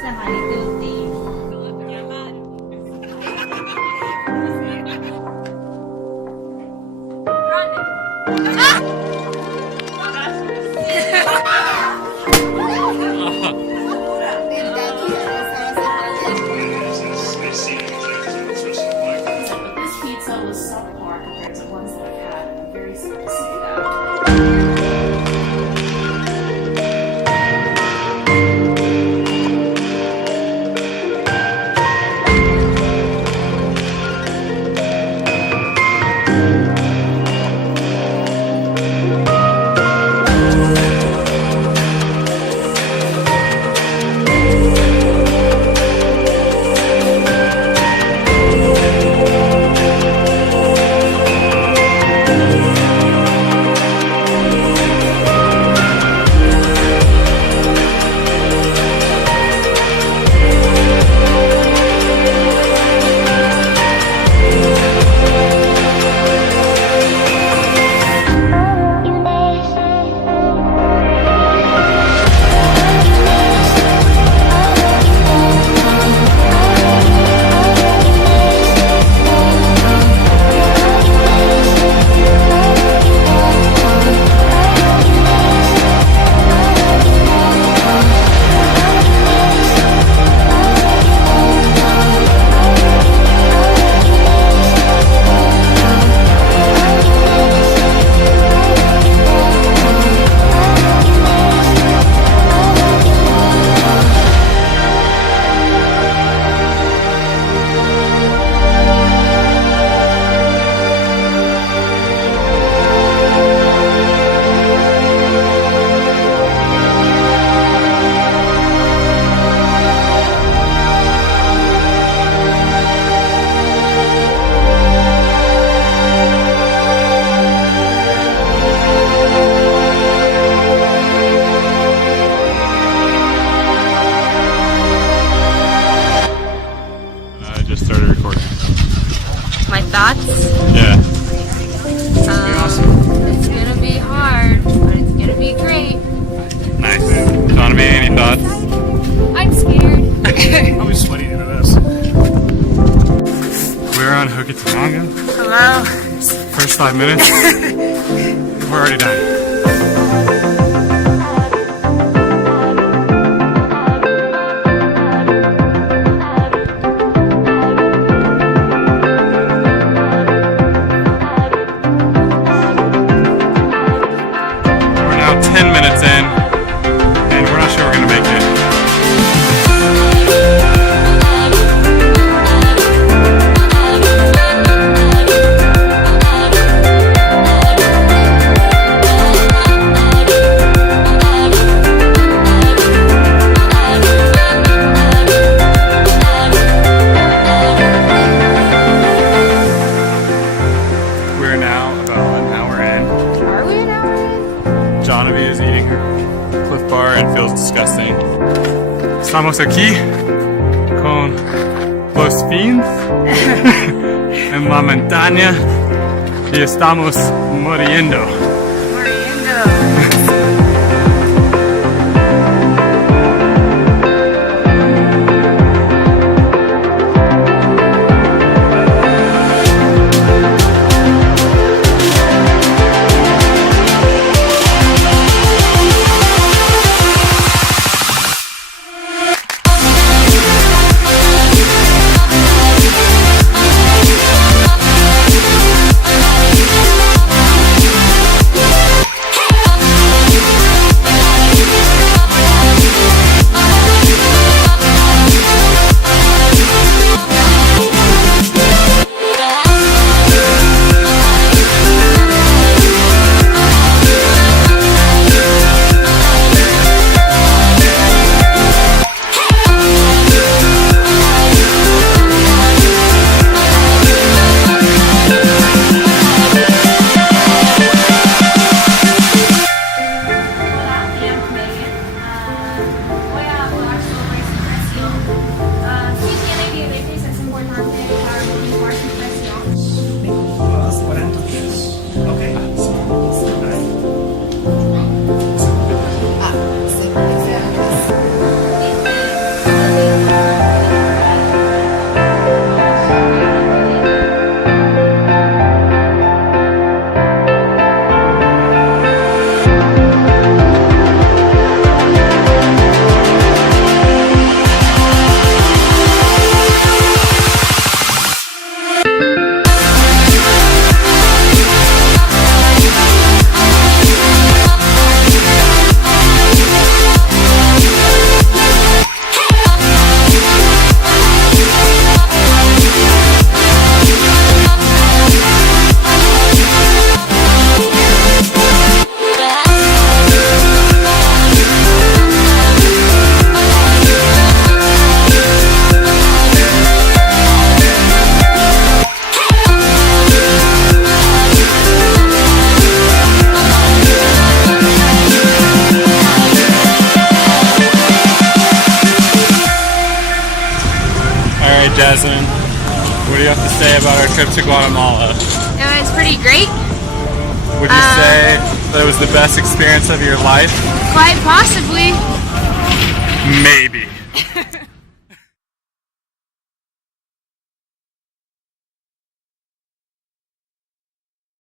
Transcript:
the honeydew thing. This pizza was subpar compared to ones that I've had, and I'm very sorry to say that. Just started recording. My thoughts? Yeah. It's gonna be awesome. It's gonna be hard, but it's gonna be great. Nice. Donovan, any thoughts? I'm scared. I'll be sweating into this. We're on Hucatamanga. Hello. First 5 minutes. We're already done. We're now 10 minutes in, and we're not sure we're gonna make it. We're now about an hour in. Are we an hour in? Johnavy is eating her Cliff Bar and feels disgusting. Estamos aquí con los fins en la montaña y estamos muriendo. Jasmine, what do you have to say about our trip to Guatemala? It was pretty great. Would you say that it was the best experience of your life? Quite possibly. Maybe.